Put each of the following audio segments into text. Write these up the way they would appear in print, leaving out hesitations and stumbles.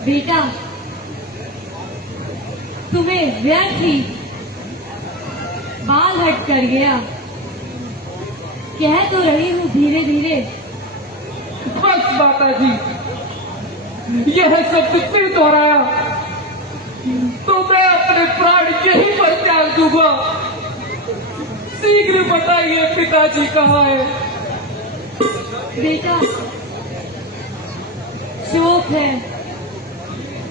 बेटा, तुम्हें व्यर्थ ही बाल हट कर गया। कह तो रही हूँ धीरे धीरे। बस माता जी, यह सब फिर दोहराया तो मैं अपने प्राण यहीं पर त्याग दूंगा। शीघ्र बताइए पिताजी कहाँ है? बेटा, शोक है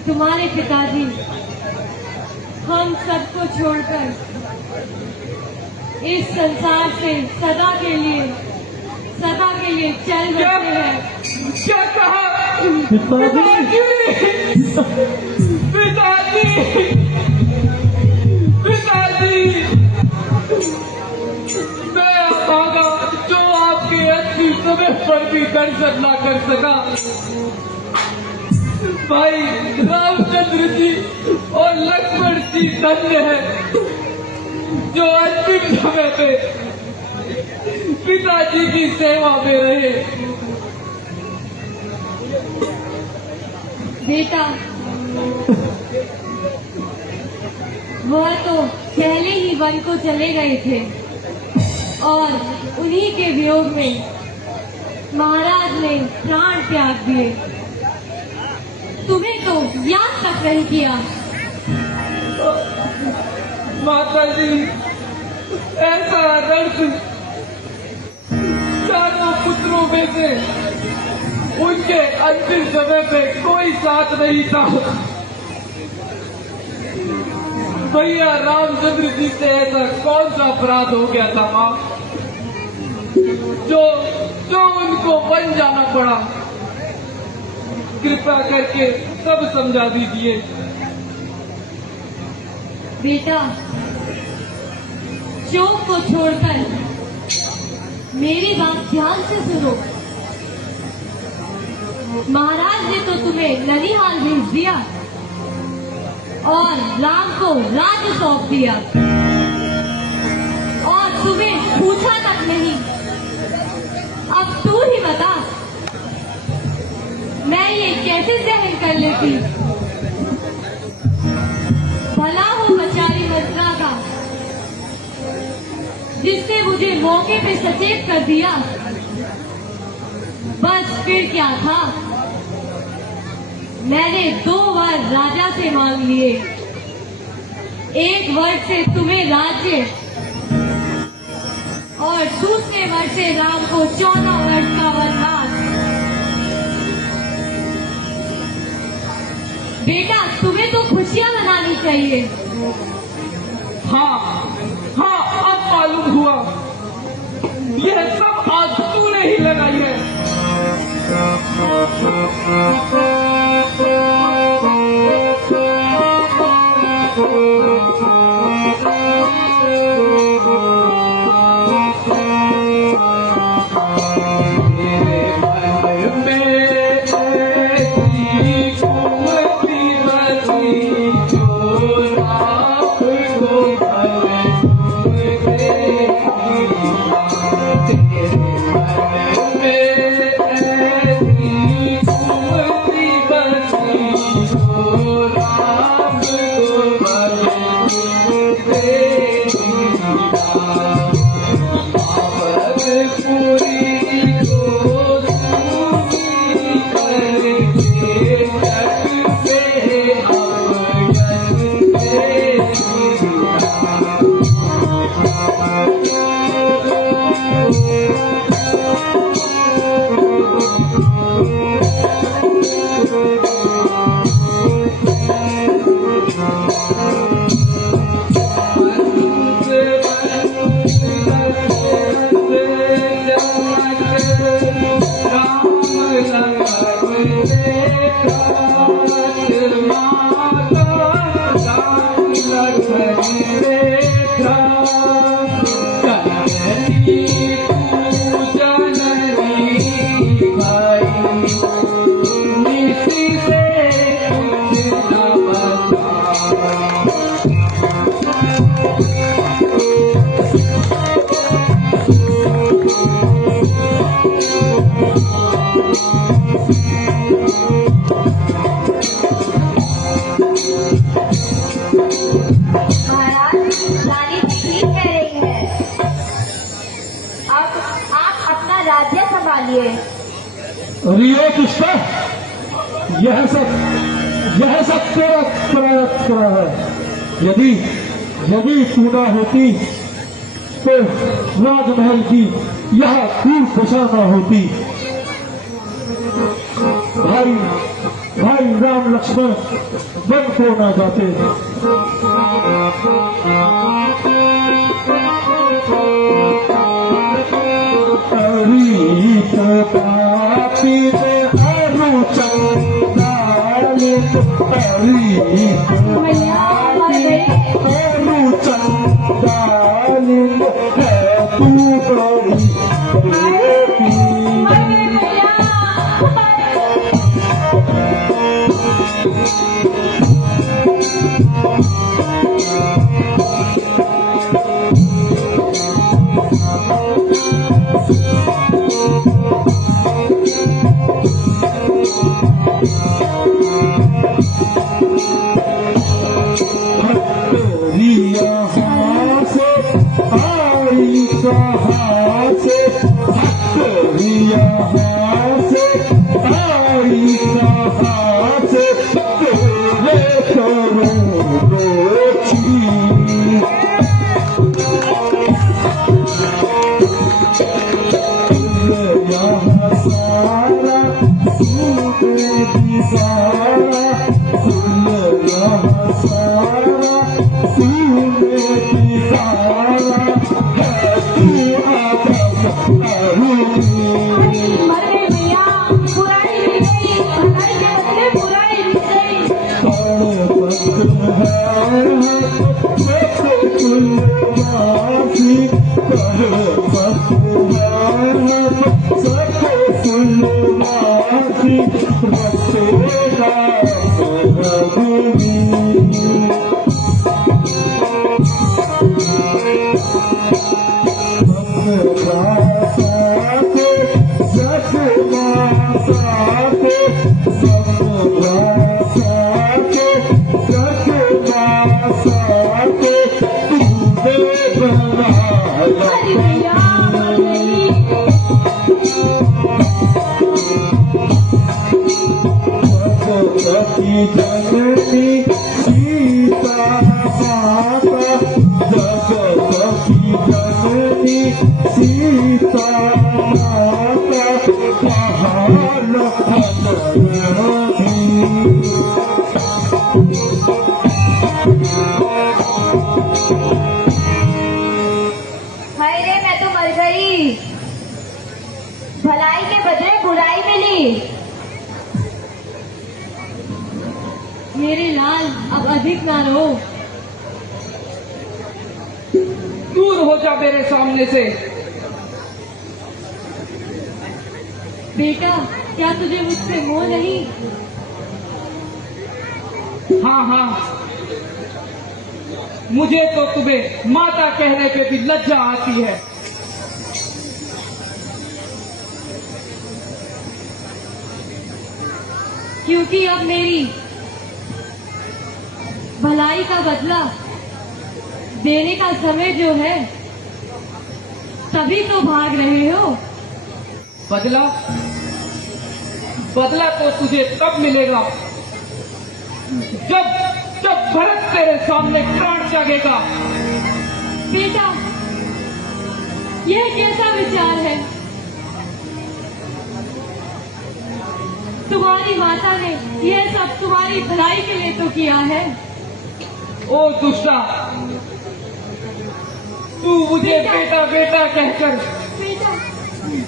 तुम्हारे पिताजी हम सबको छोड़कर इस संसार से सदा के लिए चल बसे हैं। क्या कहा? पिताजी! पिताजी! पिताजी! मैं आभागा जो आपके अच्छी समय पर भी दर्शन ना कर सका। भाई रामचंद्र जी और लक्ष्मण जी धन्य है जो अंतिम समय पे पिताजी की सेवा में रहे। बेटा, वह तो पहले ही वन को चले गए थे और उन्हीं के वियोग में महाराज ने प्राण त्याग दिए। तुम्हें तो याद तक नहीं किया। माता जी, ऐसा दर्द चारों पुत्रों में से उनके अंतिम समय पे कोई साथ नहीं था। भैया रामचंद्र जी से ऐसा कौन सा अपराध हो गया था माँ जो उनको बन जाना पड़ा? कृपया करके सब समझा दीजिए। बेटा, शोक को छोड़कर मेरी बात ध्यान से सुनो। महाराज ने तो तुम्हें ननिहाल भेज दिया और राम को राज्य सौंप दिया और तुम्हें पूछा तक नहीं। अब तू ही बता, मैं ये कैसे सहन कर लेती? भला हो बेचारी मंत्रा का जिसने मुझे मौके पे सचेत कर दिया। बस फिर क्या था, मैंने 2 बार राजा से मांग लिए। एक वर्ष से तुम्हें राज्य और दूसरे वर्ष से राम को 14 वर्ष का वनवास। बेटा, तुम्हें तो खुशियां मनानी चाहिए। हाँ हाँ, अब मालूम हुआ यह सब आज तूने ही लगाई है। लिए। रियो दुष्टा, यह सब तेरा प्रयत्न है। यदि तू ना होती तो राजमहल की यह दूर दशा न होती। भाई राम लक्ष्मण वन को न जाते। पापी भलाई के बदले बुराई मिली। मेरे लाल अब अधिक ना रो। दूर हो जा मेरे सामने से। बेटा, क्या तुझे मुझसे मोह नहीं? हाँ, मुझे तो तुम्हें माता कहने पे भी लज्जा आती है। क्योंकि अब मेरी भलाई का बदला देने का समय जो है, तभी तो भाग रहे हो। बदला तो तुझे तब मिलेगा जब भरत तेरे सामने प्राण जागेगा। बेटा, यह कैसा विचार है? तुम्हारी माता ने यह सब तुम्हारी भलाई के लिए तो किया है। ओ दुष्टा, तू मुझे बेटा बेटा कहकर बेटा,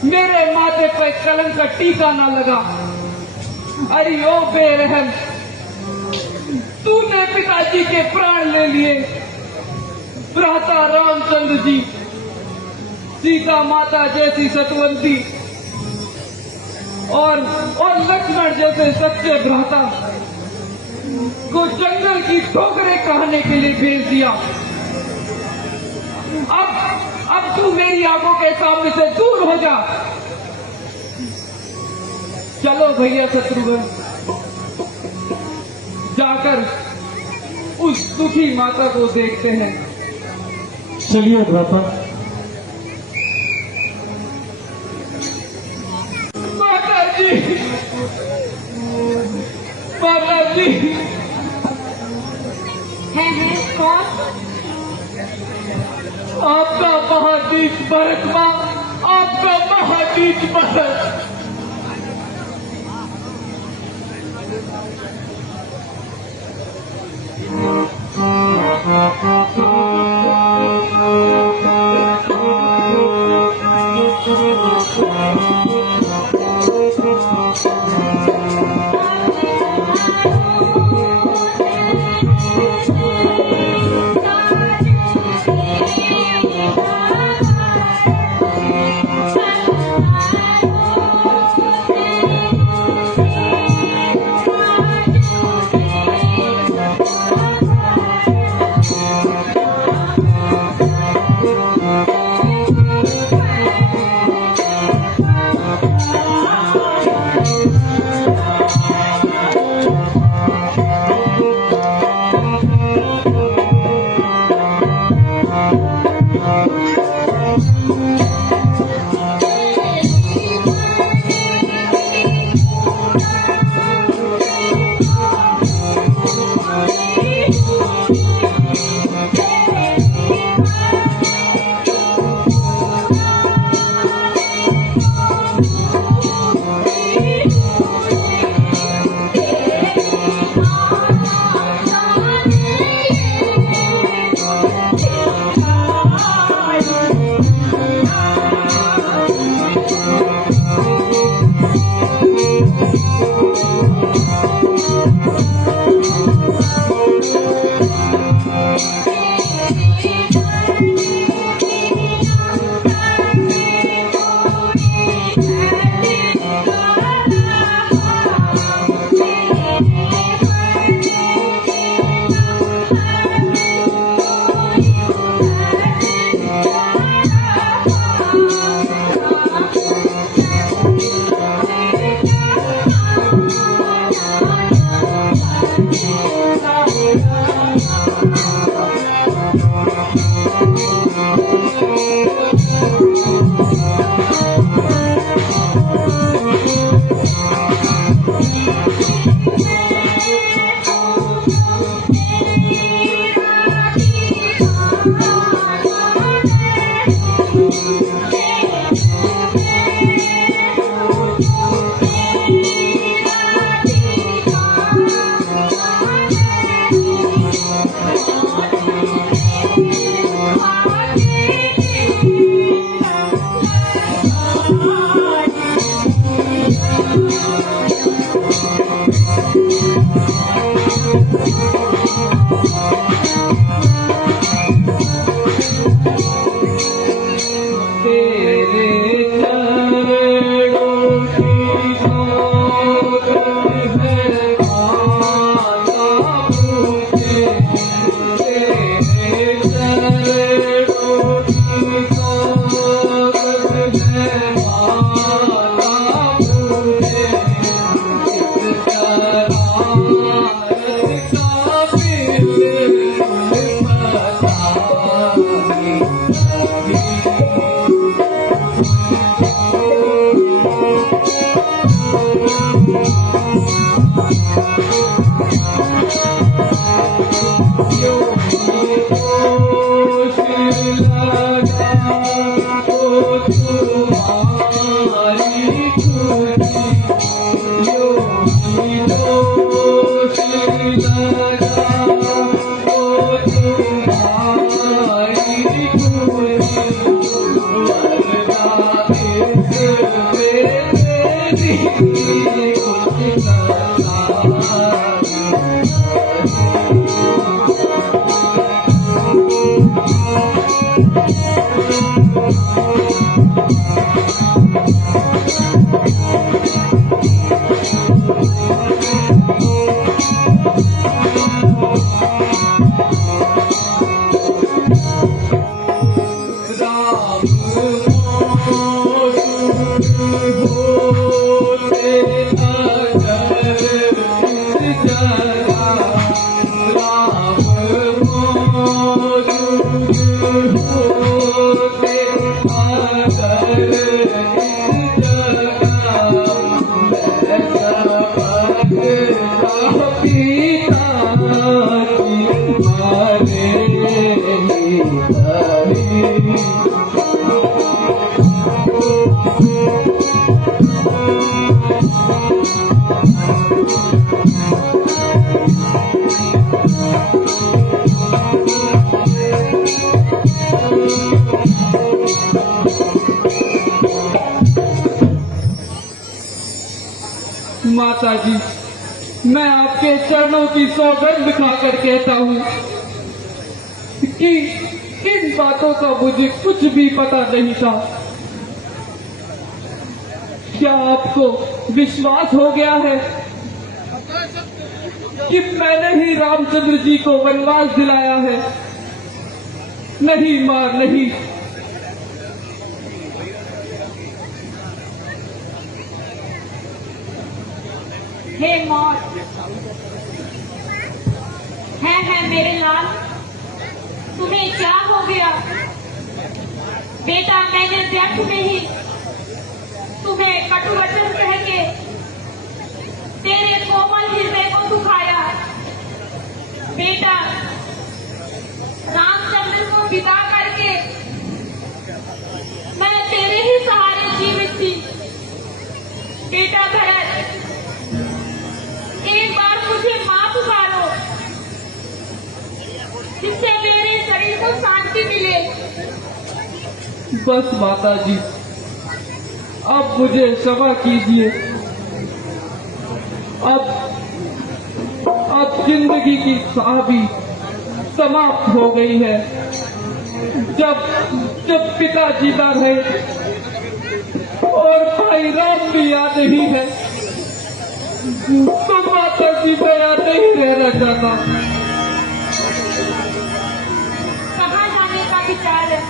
मेरे माथे पर कलंक का टीका ना लगा। अरे ओ बेरहम, तूने पिताजी के प्राण ले लिए। भ्राता रामचंद्र जी, सीता माता जैसी सतवंती और लक्ष्मण जैसे सच्चे भ्राता को जंगल की ठोकरें कहने के लिए भेज दिया। अब तू मेरी आंखों के सामने से दूर हो जा। चलो भैया शत्रुघ्न, जाकर उस दुखी माता को देखते हैं। चलिए भ्राता। कौन? आपका महादीज भरत मां, आपका महादीज भरत। राम माता जी, मैं आपके चरणों की सौगंध खाकर कहता हूँ कि इन बातों का मुझे कुछ भी पता नहीं था। क्या आपको विश्वास हो गया है कि मैंने ही रामचंद्र जी को वनवास दिलाया है? नहीं मां, नहीं। हे मौत, है मेरे लाल, तुम्हें क्या हो गया? बेटा, मैंने व्यर्थ में ही तुम्हें कटु वचन कह के तेरे कोमल हृदय को दुखाया। बेटा, रामचंद्र को विदा करके मैं तेरे ही सहारे जीवित थी। बेटा भरत, एक बार मुझे मां पुकारो, जिससे मेरे शरीर को शांति मिले। बस माता जी, अब मुझे क्षमा कीजिए। अब जिंदगी की साहबी समाप्त हो गई है। जब पिताजी ना रहे और भाई राम भी याद नहीं है, तो माता जी मैं याद नहीं रहना चाहता। कहाँ जाने का विचार है?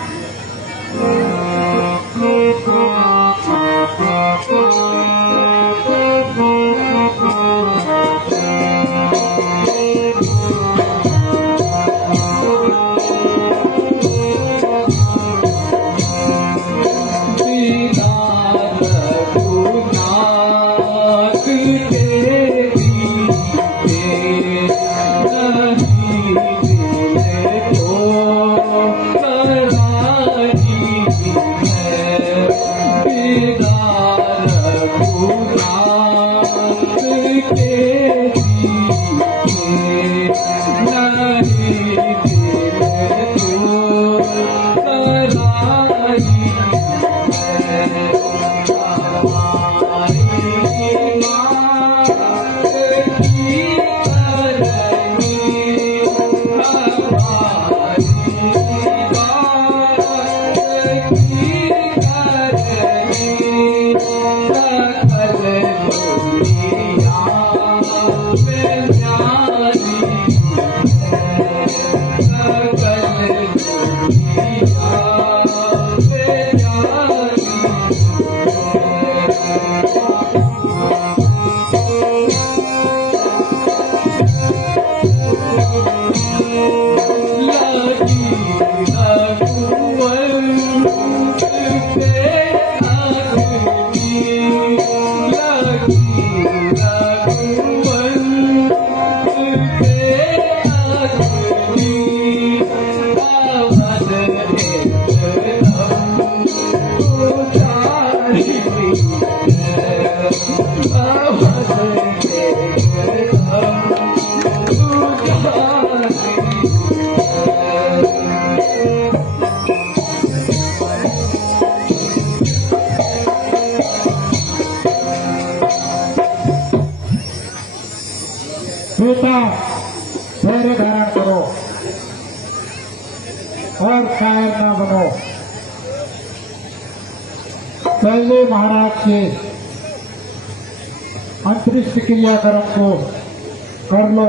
बेटा, धैर्य धारण करो और कायर न बनो। पहले महाराज के अंतरिक्ष क्रियाक्रम को कर लो,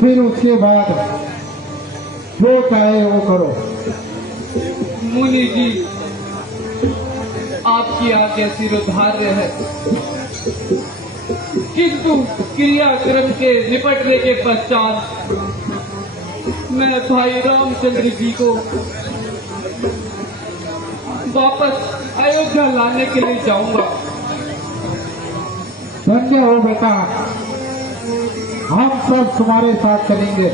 फिर उसके बाद जो चाहे वो करो। मुनि जी, आपकी आज्ञा सिरोधार्य है, किंतु क्रियाक्रम के निपटने के पश्चात मैं भाई रामचंद्र जी को वापस अयोध्या लाने के लिए जाऊंगा। धन्य हो बेटा, हम सब तुम्हारे साथ चलेंगे।